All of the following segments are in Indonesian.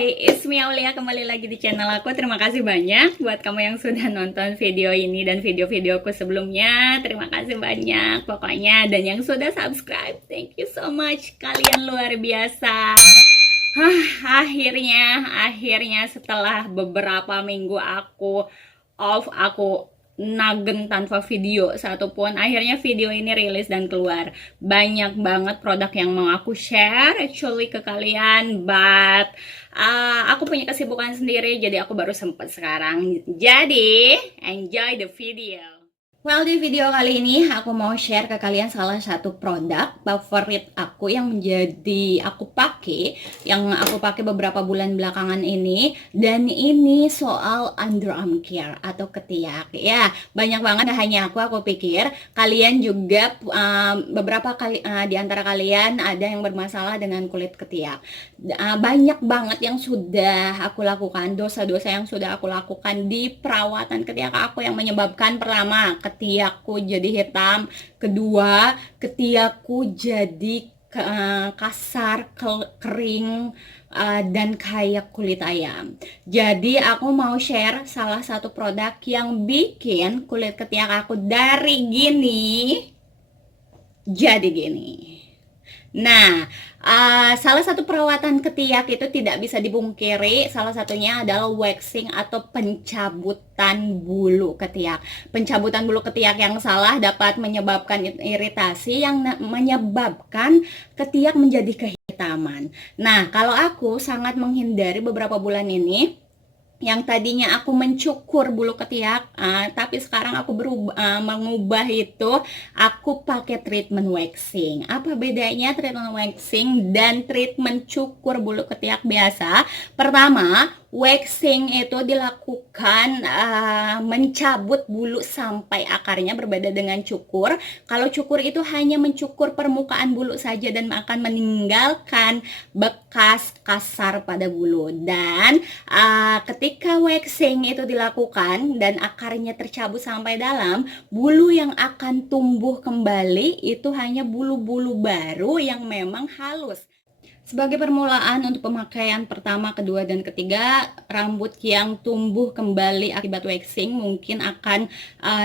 Hai, it's me Aulia, kembali lagi di channel aku. Terima kasih banyak buat kamu yang sudah nonton video ini dan video-videoku sebelumnya. Terima kasih banyak pokoknya. Dan yang sudah subscribe, thank you so much. Kalian luar biasa. Akhirnya setelah beberapa minggu aku nagen tanpa video satupun, akhirnya video ini rilis dan keluar. Banyak banget produk yang mau aku share actually ke kalian, but aku punya kesibukan sendiri, jadi aku baru sempet sekarang. Jadi enjoy the video. Well, di video kali ini aku mau share ke kalian salah satu produk favorit aku yang aku pakai beberapa bulan belakangan ini, dan ini soal underarm care atau ketiak. Ya, banyak banget, hanya aku pikir kalian juga beberapa kali di antara kalian ada yang bermasalah dengan kulit ketiak. Banyak banget yang sudah aku lakukan, dosa-dosa yang sudah aku lakukan di perawatan ketiak aku yang menyebabkan pertama, ketiakku jadi hitam, kedua, ketiakku jadi kasar, kering, dan kayak kulit ayam. Jadi aku mau share salah satu produk yang bikin kulit ketiak aku dari gini jadi gini. Nah, salah satu perawatan ketiak itu tidak bisa dibungkiri, salah satunya adalah waxing atau pencabutan bulu ketiak. Pencabutan bulu ketiak yang salah dapat menyebabkan iritasi yang menyebabkan ketiak menjadi kehitaman. Nah, kalau aku sangat menghindari beberapa bulan ini, yang tadinya aku mencukur bulu ketiak, tapi sekarang aku mengubah itu, aku pakai treatment waxing. Apa bedanya treatment waxing dan treatment cukur bulu ketiak biasa? Pertama, waxing itu dilakukan mencabut bulu sampai akarnya, berbeda dengan cukur. Kalau cukur itu hanya mencukur permukaan bulu saja dan akan meninggalkan bekas kasar pada bulu. Dan ketika waxing itu dilakukan dan akarnya tercabut sampai dalam, bulu yang akan tumbuh kembali itu hanya bulu-bulu baru yang memang halus. Sebagai permulaan untuk pemakaian pertama, kedua, dan ketiga, rambut yang tumbuh kembali akibat waxing mungkin akan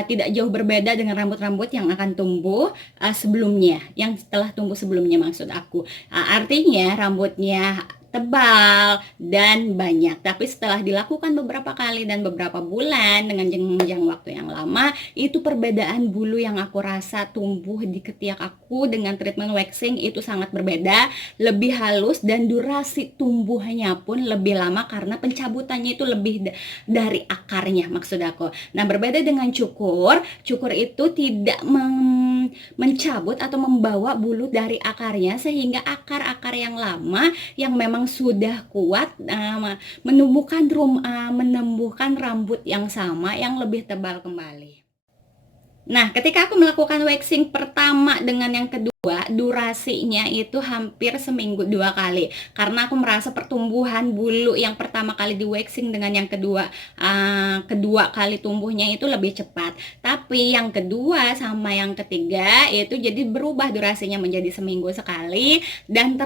tidak jauh berbeda dengan rambut-rambut yang akan tumbuh sebelumnya, yang setelah tumbuh sebelumnya maksud aku. Artinya rambutnya tebal dan banyak, tapi setelah dilakukan beberapa kali dan beberapa bulan dengan jenjang waktu yang lama, itu perbedaan bulu yang aku rasa tumbuh di ketiak aku dengan treatment waxing itu sangat berbeda, lebih halus, dan durasi tumbuhnya pun lebih lama karena pencabutannya itu lebih dari akarnya maksud aku. Nah, berbeda dengan cukur itu tidak mencabut atau membawa bulu dari akarnya, sehingga akar-akar yang lama yang memang sudah kuat menumbuhkan rambut yang sama yang lebih tebal kembali. Nah, ketika aku melakukan waxing pertama dengan yang kedua, durasinya itu hampir seminggu 2 kali, karena aku merasa pertumbuhan bulu yang pertama kali di waxing dengan yang kedua kali tumbuhnya itu lebih cepat. Tapi yang kedua sama yang ketiga itu jadi berubah durasinya menjadi seminggu sekali, dan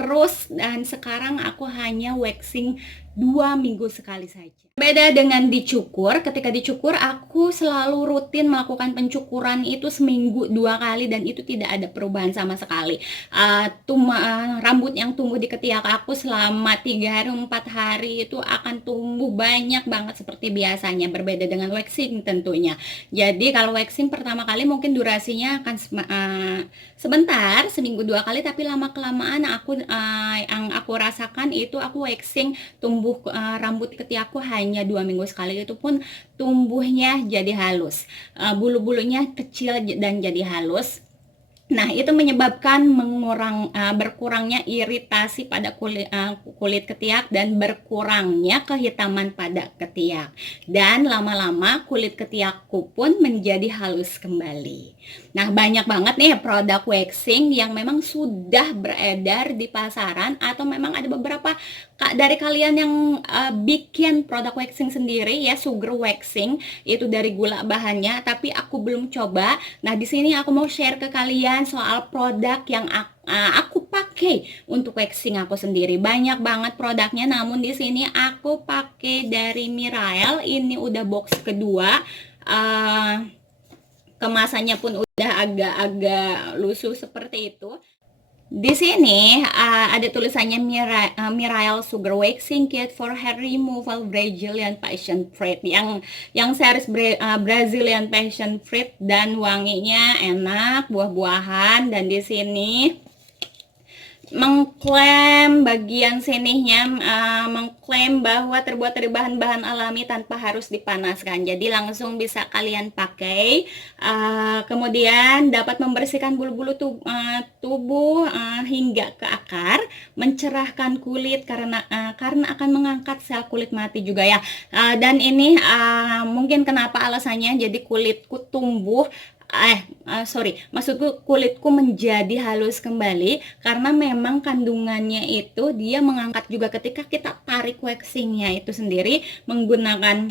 sekarang aku hanya waxing 2 minggu sekali saja. Beda dengan dicukur, ketika dicukur aku selalu rutin melakukan pencukuran itu seminggu 2 kali, dan itu tidak ada perubahan sama sekali. Rambut yang tumbuh di ketiak aku selama 3 hari 4 hari itu akan tumbuh banyak banget seperti biasanya, berbeda dengan waxing tentunya. Jadi kalau waxing pertama kali mungkin durasinya akan sebentar, seminggu 2 kali, tapi lama kelamaan yang aku rasakan itu aku waxing tumbuh rambut ketiakku hanya 2 minggu sekali, itu pun tumbuhnya jadi halus, bulu-bulunya kecil dan jadi halus. Nah, itu menyebabkan berkurangnya iritasi pada kulit ketiak dan berkurangnya kehitaman pada ketiak. Dan lama-lama kulit ketiakku pun menjadi halus kembali. Nah, banyak banget nih produk waxing yang memang sudah beredar di pasaran, atau memang ada beberapa dari kalian yang bikin produk waxing sendiri ya, sugar waxing, itu dari gula bahannya, tapi aku belum coba. Nah, di sini aku mau share ke kalian kenalan soal produk yang aku pakai untuk waxing aku sendiri. Banyak banget produknya, namun di sini aku pakai dari Mirael. Ini udah box kedua. Kemasannya pun udah agak-agak lusuh seperti itu. Di sini ada tulisannya Mirael Sugar Waxing Kit for Hair Removal Brazilian Passion Fruit, yang series Brazilian Passion Fruit, dan wanginya enak, buah-buahan. Dan di sini mengklaim bagian sininya, mengklaim bahwa terbuat dari bahan-bahan alami tanpa harus dipanaskan, jadi langsung bisa kalian pakai. Kemudian dapat membersihkan bulu-bulu tubuh hingga ke akar, mencerahkan kulit karena akan mengangkat sel kulit mati juga ya. Dan ini mungkin kenapa alasannya, jadi kulitku tumbuh maksudku kulitku menjadi halus kembali, karena memang kandungannya itu dia mengangkat juga ketika kita tarik waxingnya itu sendiri menggunakan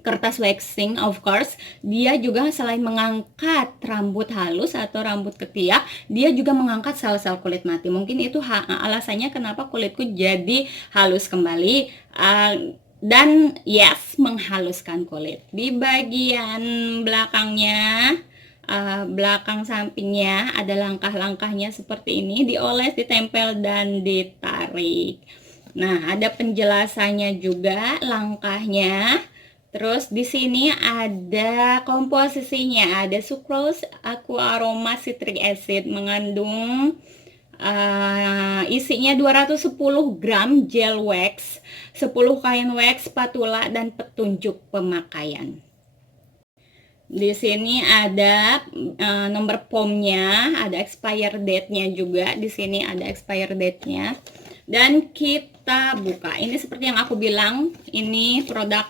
kertas waxing. Of course, dia juga selain mengangkat rambut halus atau rambut ketiak, dia juga mengangkat sel-sel kulit mati. Mungkin itu alasannya kenapa kulitku jadi halus kembali. Dan yes, menghaluskan kulit. Di bagian belakangnya, belakang sampingnya ada langkah-langkahnya seperti ini, dioles, ditempel, dan ditarik. Nah, ada penjelasannya juga langkahnya. Terus di sini ada komposisinya, ada sucrose, aqua aroma, citric acid, mengandung isinya 210 gram gel wax, 10 kain wax, spatula, dan petunjuk pemakaian. Di sini ada nomor POM-nya, ada expire date-nya juga. Di sini ada expire date-nya. Dan kita buka. Ini seperti yang aku bilang, ini produk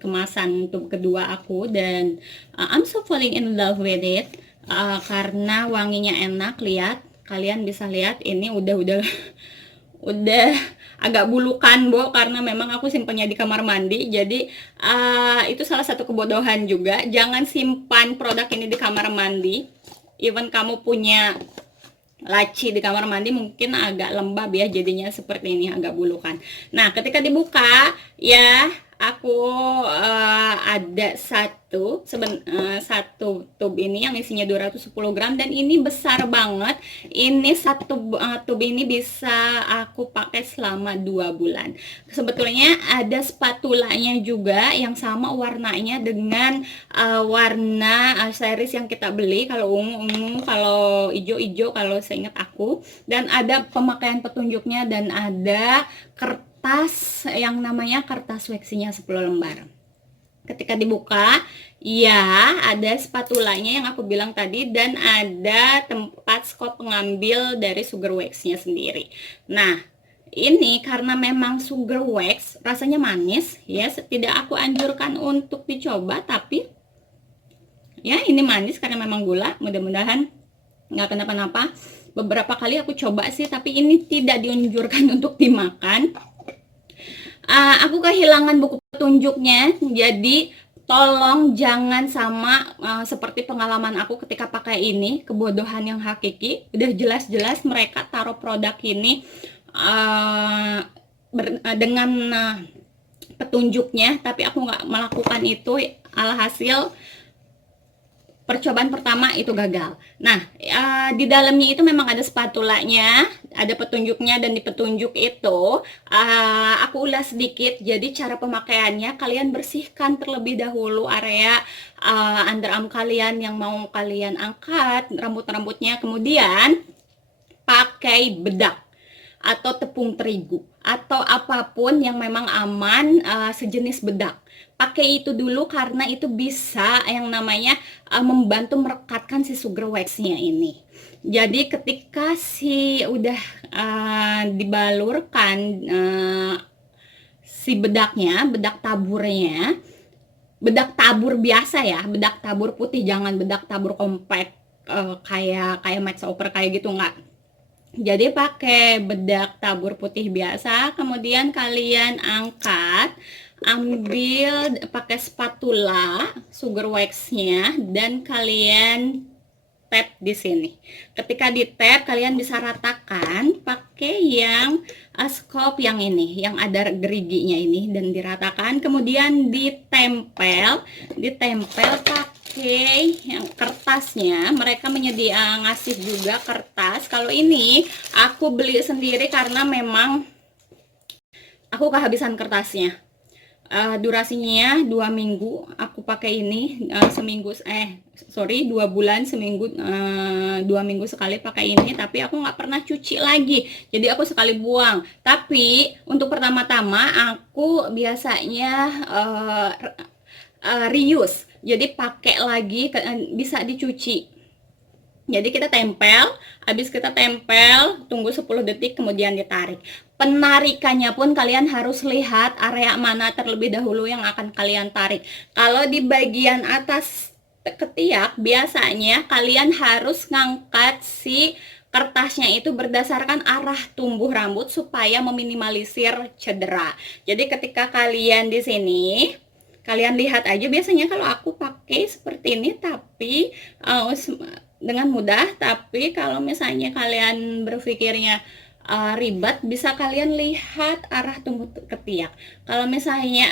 kemasan tube kedua aku, dan I'm so falling in love with it karena wanginya enak. Lihat, kalian bisa lihat ini udah agak bulukan, karena memang aku simpannya di kamar mandi. Jadi itu salah satu kebodohan juga, jangan simpan produk ini di kamar mandi. Even kamu punya laci di kamar mandi mungkin agak lembab ya, jadinya seperti ini, agak bulukan. Nah, ketika dibuka ya, aku ada satu tube ini yang isinya 210 gram, dan ini besar banget. Ini satu tube ini bisa aku pakai selama 2 bulan. Sebetulnya ada spatulanya juga yang sama warnanya dengan warna series yang kita beli, kalau ungu, kalau hijau, kalau seingat aku. Dan ada pemakaian petunjuknya, dan ada kertas yang namanya kertas waxingnya 10 lembar. Ketika dibuka, ya ada spatulanya yang aku bilang tadi, dan ada tempat skop pengambil dari sugar waxnya sendiri. Nah, ini karena memang sugar wax rasanya manis ya, tidak aku anjurkan untuk dicoba, tapi ya ini manis karena memang gula. Mudah-mudahan nggak kenapa-napa. Beberapa kali aku coba sih, tapi ini tidak dianjurkan untuk dimakan. Aku kehilangan buku petunjuknya, jadi tolong jangan sama seperti pengalaman aku ketika pakai ini, kebodohan yang hakiki. Udah jelas-jelas mereka taruh produk ini dengan petunjuknya, tapi aku nggak melakukan itu. Alhasil percobaan pertama itu gagal. Nah, di dalamnya itu memang ada spatulanya, ada petunjuknya, dan di petunjuk itu aku ulas sedikit. Jadi cara pemakaiannya, kalian bersihkan terlebih dahulu area underarm kalian yang mau kalian angkat rambut-rambutnya, kemudian pakai bedak atau tepung terigu atau apapun yang memang aman, sejenis bedak. Pakai itu dulu karena itu bisa yang namanya membantu merekatkan si sugar waxnya ini. Jadi ketika udah dibalurkan si bedaknya, bedak taburnya, bedak tabur biasa ya, bedak tabur putih, jangan bedak tabur compact kayak Max Over kayak gitu, enggak. Jadi pakai bedak tabur putih biasa, kemudian kalian angkat, ambil pakai spatula sugar waxnya, dan kalian tap di sini. Ketika di tap, kalian bisa ratakan pakai yang scope yang ini, yang ada geriginya ini, dan diratakan. Kemudian ditempel pakai yang kertasnya. Mereka ngasih juga kertas. Kalau ini aku beli sendiri karena memang aku kehabisan kertasnya. Durasinya 2 minggu aku pakai ini, 2 bulan seminggu, 2 minggu sekali pakai ini, tapi aku nggak pernah cuci lagi, jadi aku sekali buang. Tapi untuk pertama-tama aku biasanya reuse, jadi pakai lagi, bisa dicuci. Jadi kita tempel, habis kita tempel, tunggu 10 detik, kemudian ditarik. Penarikannya pun kalian harus lihat area mana terlebih dahulu yang akan kalian tarik. Kalau di bagian atas ketiak, biasanya kalian harus ngangkat si kertasnya itu berdasarkan arah tumbuh rambut supaya meminimalisir cedera. Jadi ketika kalian di sini, kalian lihat aja, biasanya kalau aku pakai seperti ini, tapi dengan mudah. Tapi kalau misalnya kalian berpikirnya ribet, bisa kalian lihat arah tumbuh ketiak. Kalau misalnya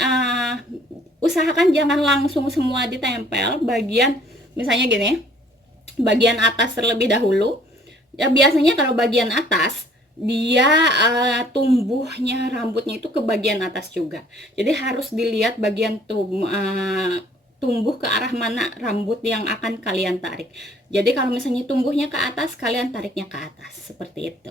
usahakan jangan langsung semua ditempel, bagian misalnya gini, bagian atas terlebih dahulu. Ya, biasanya kalau bagian atas dia tumbuhnya rambutnya itu ke bagian atas juga. Jadi harus dilihat bagian tumbuh ke arah mana rambut yang akan kalian tarik. Jadi kalau misalnya tumbuhnya ke atas, kalian tariknya ke atas, seperti itu.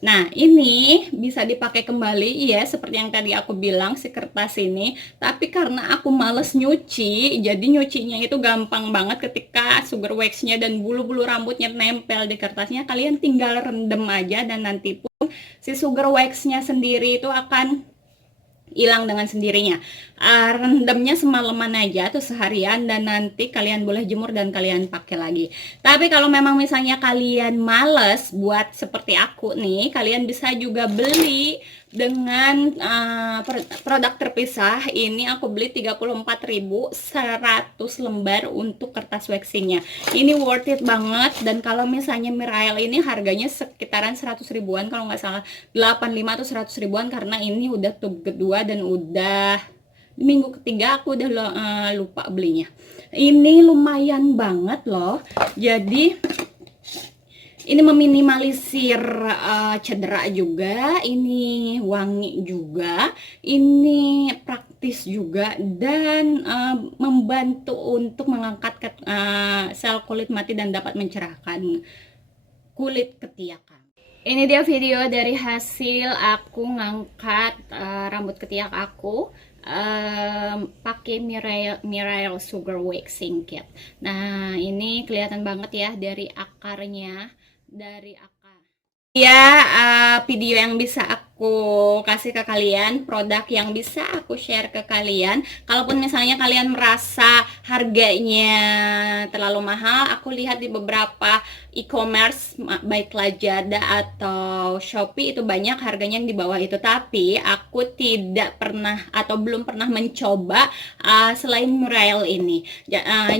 Nah, ini bisa dipakai kembali ya, seperti yang tadi aku bilang, si kertas ini. Tapi karena aku males nyuci, jadi nyucinya itu gampang banget. Ketika sugar waxnya dan bulu-bulu rambutnya nempel di kertasnya, kalian tinggal rendam aja, dan nanti pun si sugar waxnya sendiri itu akan hilang dengan sendirinya. Rendamnya semalaman aja atau seharian, dan nanti kalian boleh jemur dan kalian pakai lagi. Tapi kalau memang misalnya kalian males buat seperti aku nih, kalian bisa juga beli dengan produk terpisah. Ini aku beli 34.100 lembar untuk kertas waxingnya. Ini worth it banget. Dan kalau misalnya Mirail ini harganya sekitaran 100 ribuan, kalau nggak salah 85 atau 100 ribuan, karena ini udah tub kedua dan udah minggu ketiga aku udah lupa belinya. Ini lumayan banget loh. Jadi ini meminimalisir cedera juga, ini wangi juga, ini praktis juga, dan membantu untuk mengangkat sel kulit mati dan dapat mencerahkan kulit ketiak. Ini dia video dari hasil aku ngangkat rambut ketiak aku pakai Mirail Sugar Waxing Kit. Nah, ini kelihatan banget ya dari akarnya, dari akar. Ya, video yang bisa aku kasih ke kalian, produk yang bisa aku share ke kalian. Kalaupun misalnya kalian merasa harganya terlalu mahal, aku lihat di beberapa e-commerce, baik Lazada atau Shopee, itu banyak harganya yang di bawah itu. Tapi aku tidak pernah atau belum pernah mencoba selain Mirail ini.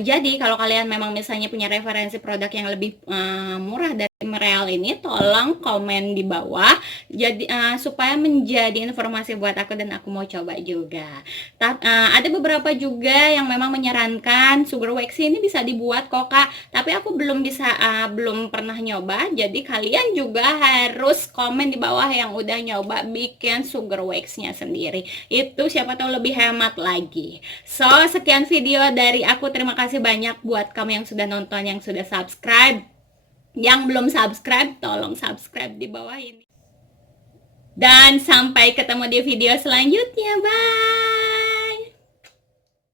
Jadi kalau kalian memang misalnya punya referensi produk yang lebih murah dari Mirail ini, tolong komen di bawah, jadi supaya menjadi informasi buat aku dan aku mau coba juga. Ada beberapa juga yang memang menyarankan sugar waxing ini bisa dibuat kok Kak, tapi aku belum pernah nyoba. Jadi kalian juga harus komen di bawah yang udah nyoba bikin sugar waxnya sendiri, itu siapa tahu lebih hemat lagi. So, sekian video dari aku. Terima kasih banyak buat kamu yang sudah nonton, yang sudah subscribe. Yang belum subscribe, tolong subscribe di bawah ini. Dan sampai ketemu di video selanjutnya. Bye!